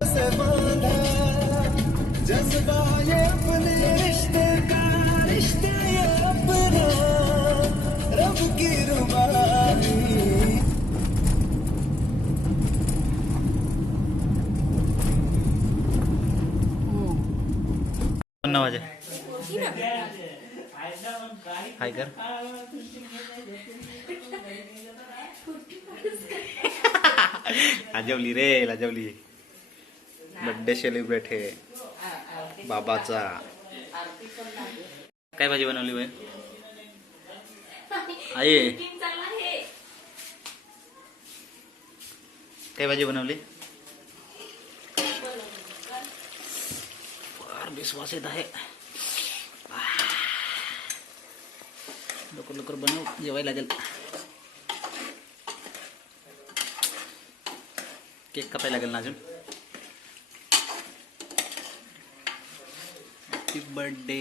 से बांधा जज्बा ये अपने रिश्ते का रिश्ते ये अपना रब की रुबानी वाजे हाय कर लाजवली रे लाजवली बर्थडे सेलिब्रेट है बाबाचा काय भाजी बनवली बाई आई काय भाजी बनवली विश्वास येत आहे लवकर लवकर बनव जेवायला लागेल केक कापायला लागेल ना अजून हॅपी बर्थडे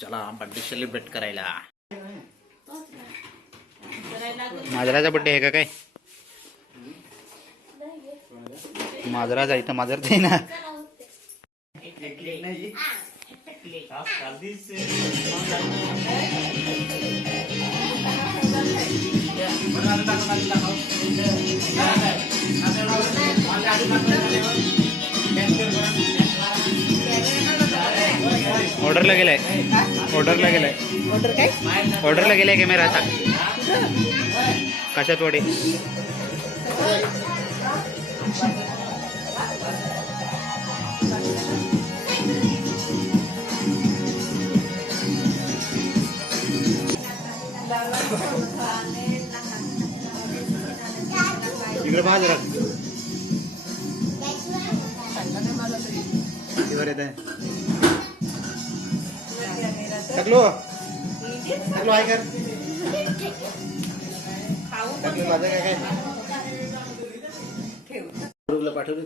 चला बर्थडे सेलिब्रेट करायला माजराचा बर्थडे आहे का काय माजरा जायचं माजर ते ना ऑर्डरला गेलाय ऑर्डरला गेलाय ऑर्डरला गेलाय कॅमेराचा कशात वडे इकडे पहा जरा येत आहे टाकलो टाकलो आहे कर टाकलो माझं काय ग्रुपला पाठवलं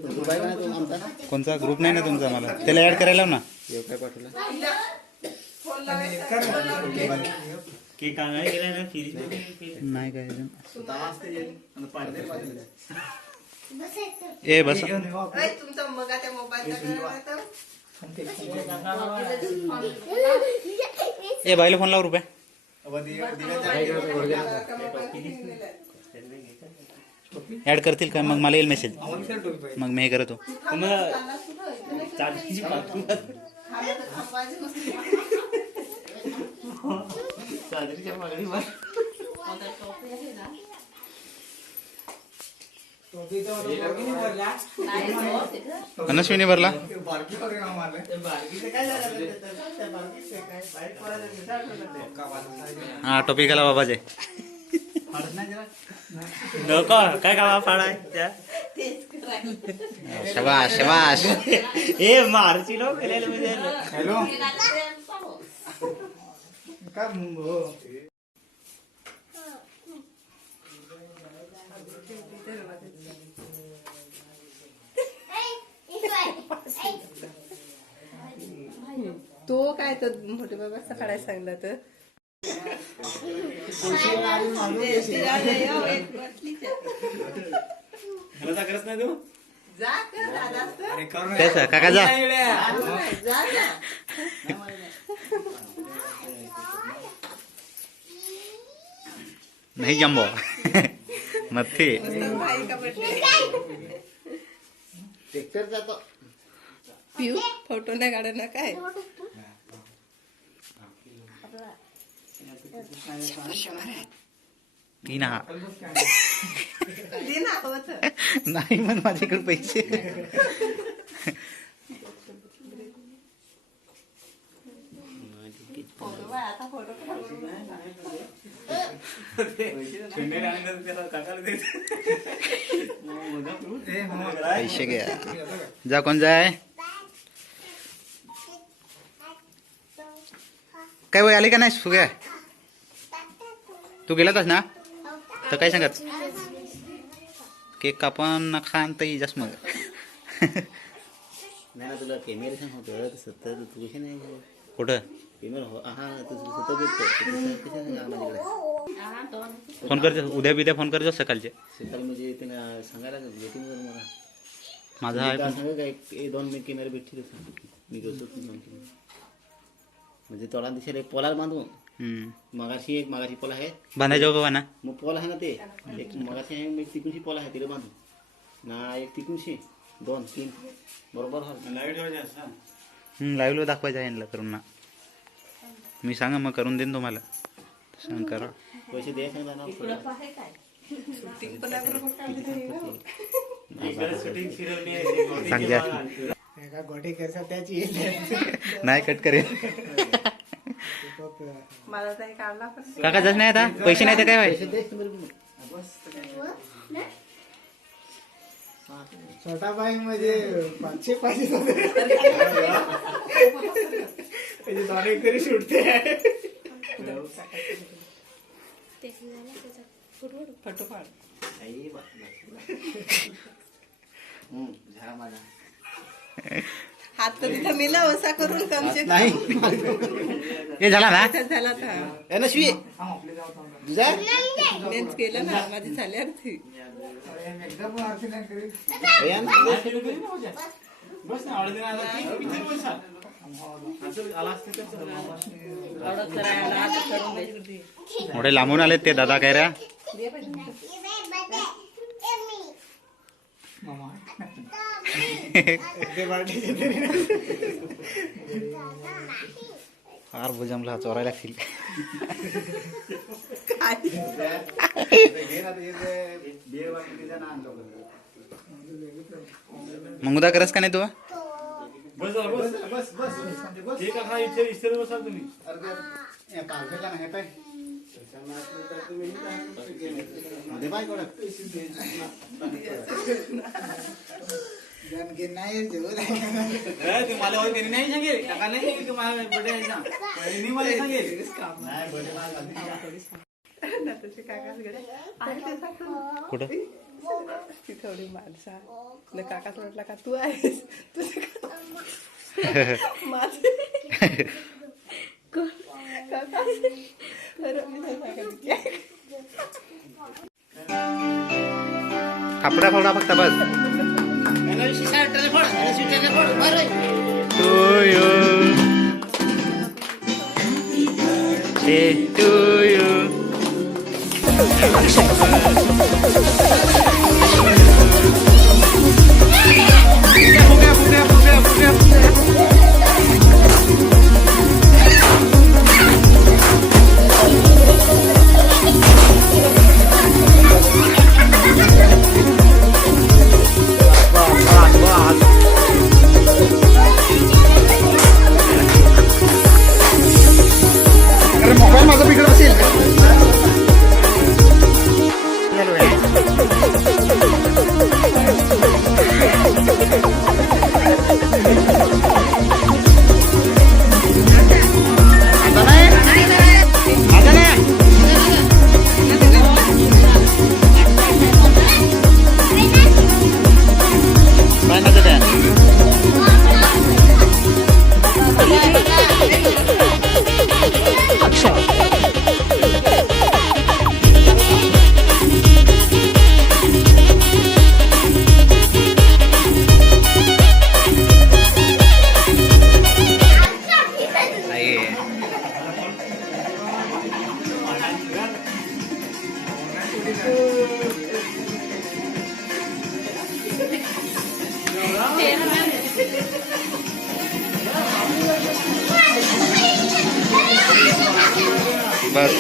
कोणता ग्रुप नाही ना तुमचा मला त्याला ऍड करायला ना काय पाठवलं केक आणायला गेलाय ना फ्रीज नाही काय ए बस तुमचा मग त्या मोबाईल ए बाईला फोन लाव रुपये ऍड करतील का मग मला येईल मेसेज मग मी हे करतो मनस्विनी भरला हा टोपी घाला बाबाजे नको काय का फाडाय शबाश शबाश ए मारची लो हॅलो तो काय तर मोठे बाबा सकाळी सांगला तर नाही तू कैसा काका जा नहीं जम्बो नथी पिऊ फोटो नाही काढ ना काय तीन हा नाही म्हण माझ्याकडे पैसे पैसे घ्या जा कोण जाय काय वय आली का नाही सुग्या तू गेलातस ना तर काय सांगत केक कापन खान तर जास मग नाही ना तुला कॅमेरा सांग होतं सत्तर तू कशी नाही कुठं कॅमेरा हो हा तुझं सतत फोन करते उद्या बिद्या फोन करतो सकाळचे. सकाळी म्हणजे त्यांना सांगायला भेटून जाईल मला. माझा आहे त्या पण. सांगा काय 2 मी किनारे भेटतील मी घेतो 2 म्हणजे तोडा दिसेल एक पोलाला बांधू. मागाशी पोल आहे बांधायचं का ना. मग पोल आहे ना ते एक मागाशी आहे मी तिकडची पोल आहे तिला बांधू ना एक तिकडची 2 3 बरोबर लाईव्हला दाखवायचं आहे यांना करून ना. मी सांगा मग करून देईन तुम्हाला. सांग करा. पैसे द्या सांगा ना सांग द्या. नाही कट करेल. मला तर एक आणला पण काका जस नाही आता पैसे नाही तर काय व्हाय. छोटा बाई म्हणजे 500 पाहिजे अनेक तरी सुटते. फोटो काढ. झाला माझा हात तर तिथं मिला असा करून कमसे नाही हे झाला ना. झाला तर शिवी तुझा मेन्स केलं ना माझी झाली अर्धी. मोठे लांबून आले ते दादा काय रे. फार भुजमला चोरायला लागतील. मग उद्या करस का नाही तू. कुठं थोडी माणसा काकाच म्हटला का तू आहेस माझे काका कपडा फोडा फक्त बस. To you. To you. अरे मोबाईल माझा बिघडत असेल. बस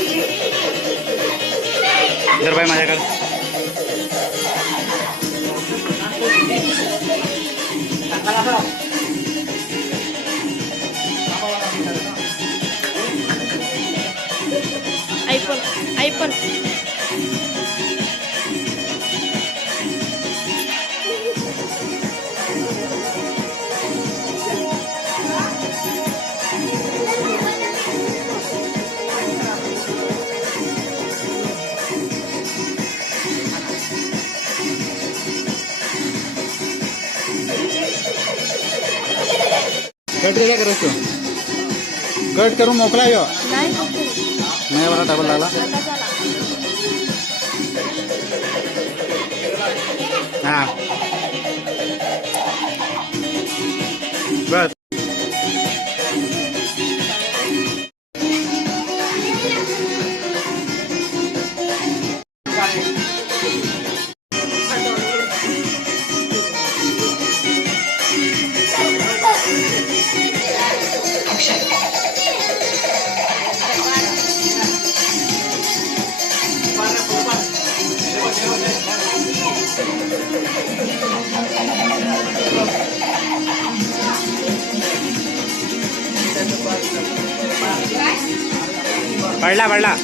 जर बाई माझ्याकडे iPhone कट रे काय करायचं कट करून मोकळा यो नाही नाही मला डबल लागला. हा बस पडला पडला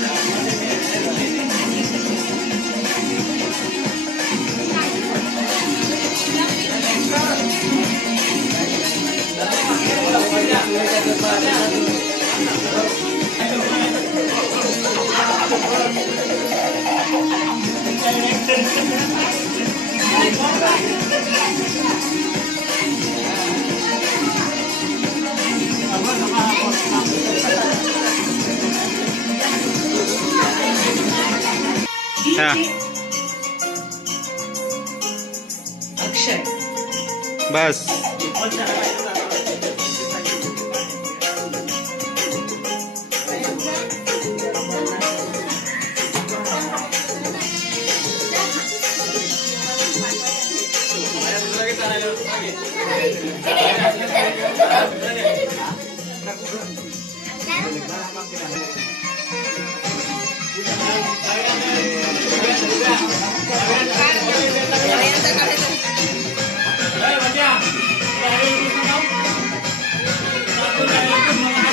हा बस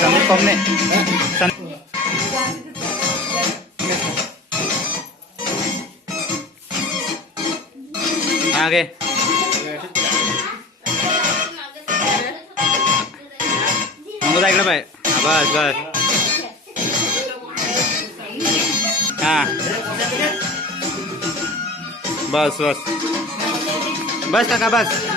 संदीप पमने आगे मंगोदा इकडे पाय बस बस हा बस बस बस काका बस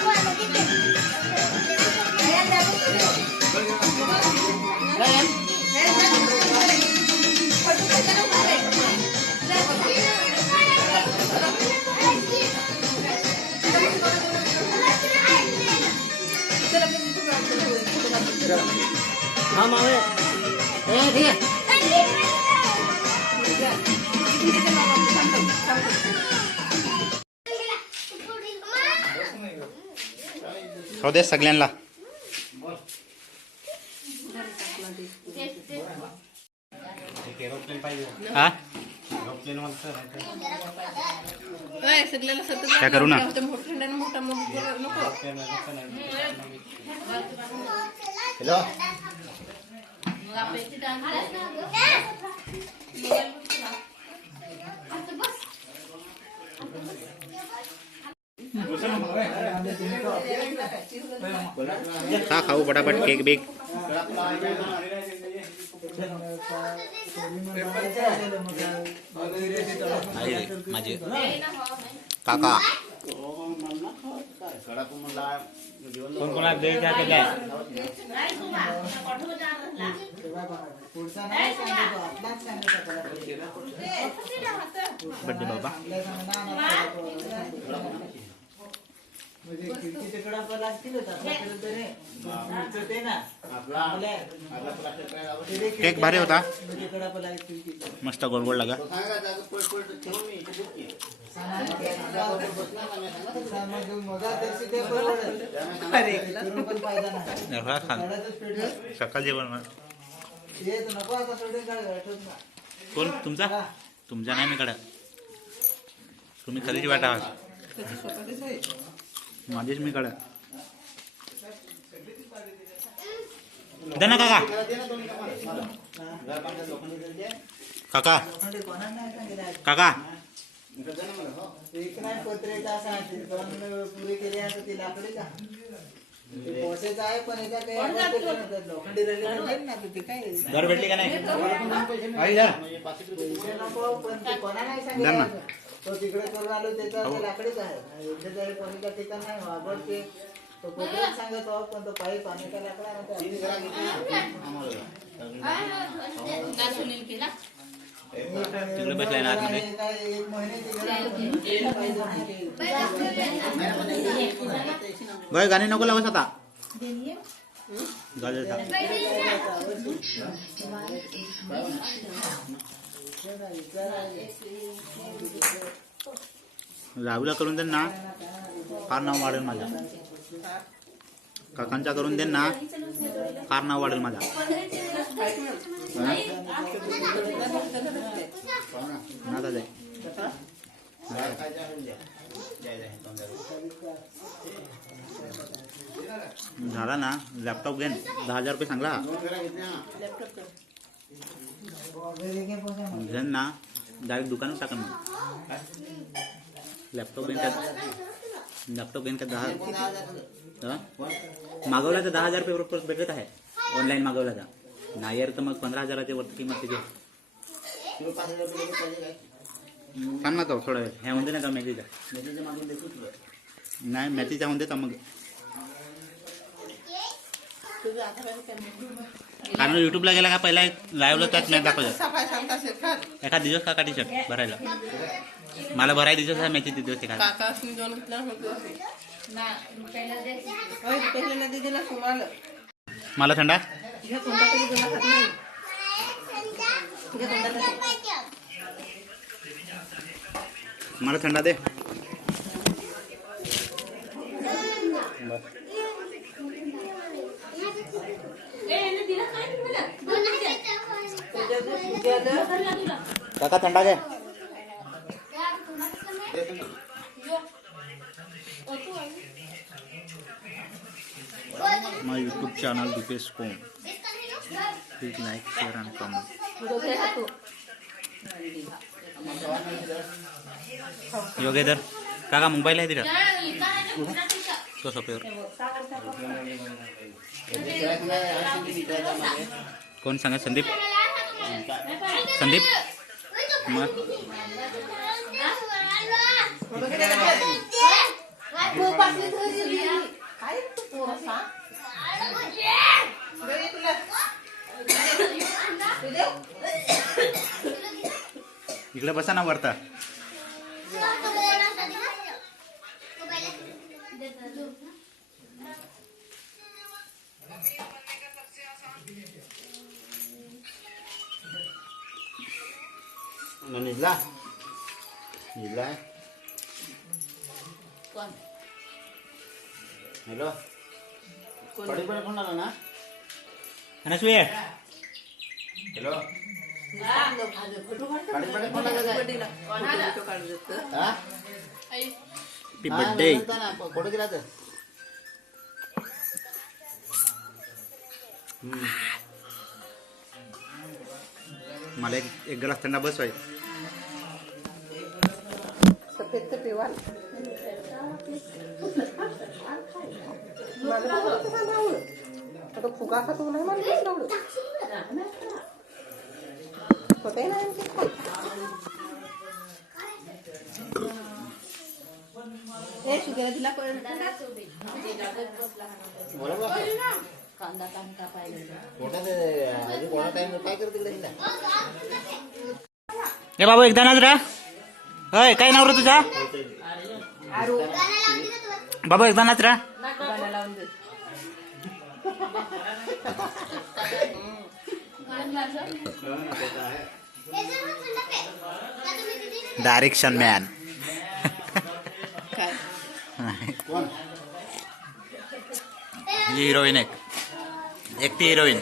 हाँ मामे ठीक है खाऊ दे सगळ्यांना हा सगळ्याला सतत काय करू ना मोठा नको हेलो खा खाऊ फटाफट केक बेक माझे काका कोण कोणा द्यायच्या केल्या बड्डे बाबा म्हणजे खिडकीचे कडा लागतील केक भारी होता खिडकी मस्त गोड गोड लागा सकाळ जेवण कोण तुमचा तुमचा नाही मी कडा तुम्ही खरीची वाटा आहात माझीच मी कडा दे ना काका काका काका एक नाही पत्रिका असा पुरे केले असं ते लाकडी का पोसेच आहे पण याचा काही लोखंडी घर भेटली का नाही पैसे नको पण ते कोणा नाही सांगितलं तो तिकडे करून आलो त्याचा लाकडीच आहे इथे कोणीचा ठिकाण नाही वापर ते तो पत्रिक सांगत आहोत पण तो पाणी का लाकडा तिकडे बसलाय ना आतमध्ये. काय एक महिने बघ गाणी नको लावस आता. गाजर खा. राहुला करून दे ना, फार नाव वाढेल माझा. काकांचा करून दे ना, फार नाव वाढेल माझा. नाता जाय झाला ना. लॅपटॉप घेन 10,000 रुपये सांगला. घेन ना, डायरेक्ट दुकानात टाकन मग. लॅपटॉप घेन का 10 मागवला तर 10,000 रुपये भेटत आहे. ऑनलाईन मागवला तर नाही यार तर मग 15,000च्या वरती किंमत त्याची. सांग ना तो थोडा वेळ. ह्या म्हणते ना का मेथीचा नाही, मेथीचा म्हणते का मग. कारण युट्यूबला गेला का पहिला लाईव्हला त्याच मॅच दाखवतात. एखाद दिवस काका टी शर्ट भरायला मला भरायला दिवस आहे मेथी दिवस ते मला थंडा मला थंडा दे. काका थंडा दे. My YouTube channel Deepesh Kom. Please like share and comment. Yogendra काका मुंबईला आहे तिथं तो सोपेवर. कोण सांगा? संदीप. संदीप मग इकडे बसा ना वरता. निजला निजला. हॅलो पडीकडे कोण आला ना? अनस्वी हॅलो हॅपी बर्थडे. कुठे गेला तर? मला एक ग्लास थंडा बसवाय. सफेद तर पिवाल आता फुगा खातो नाही मला होते ना. कांदा कांदा पाहिजे कोणा टाइम काय करते तिकडे? ए बाबा एकदा नाच रा. होय काय नाव रे तुझा? बाबा एकदा नाच रा. Direction man. ही हिरोईन एकटी हिरोईन.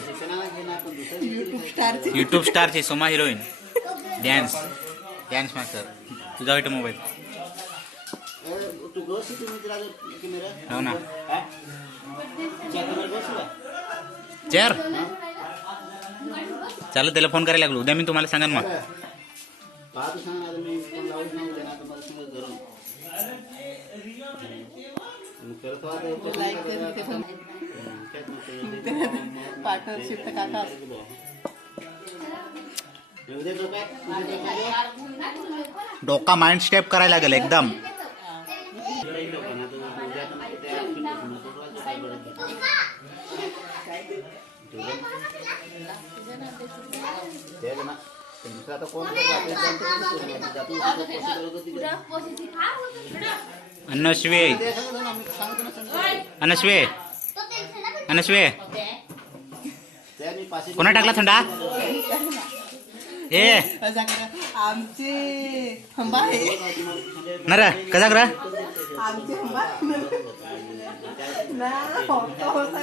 युट्यूब स्टारची सोमा हिरोईन. Dance master. तुझा वाईट मोबाईल हो ना. चेअर चालू त्याला फोन करायला लागलो. उद्या मी तुम्हाला सांगा मग. पार्टनरशिप तर काका डोका माइंड स्टेप करायला लागेल एकदम. आता कोण आपल्या जातो अनस्वे अनस्वे अनस्वे कोणा टाकला थंडा ए आमचे हंबा आहे ना रे कसा करा आमचे हंबा ना होता होता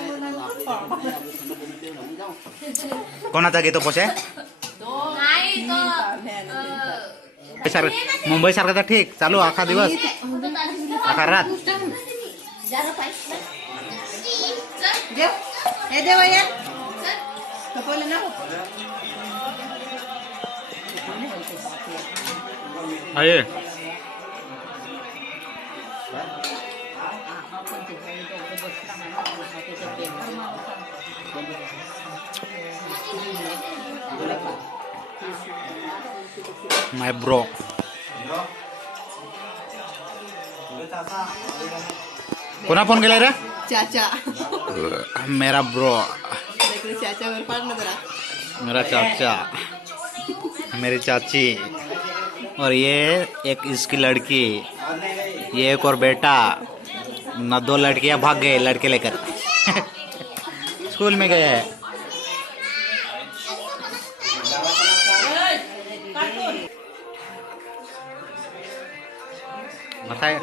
कोणाचा घेतो पोसे मुंबई सारखा ठीक चालू अख्खा दिवस अख्खा रात हे देवा या कपवलं ना अये माय ब्रो कोणा फोन केला रे चाचा मेरा ब्रो इकडे चाच्यावर पाड ना जरा मेरा चाचा मेरी चाची और ये एक इसकी लड़की ये एक और बेटा न 2 लड़कियां भाग गए लड़के लेकर स्कूल में गए हैं बताए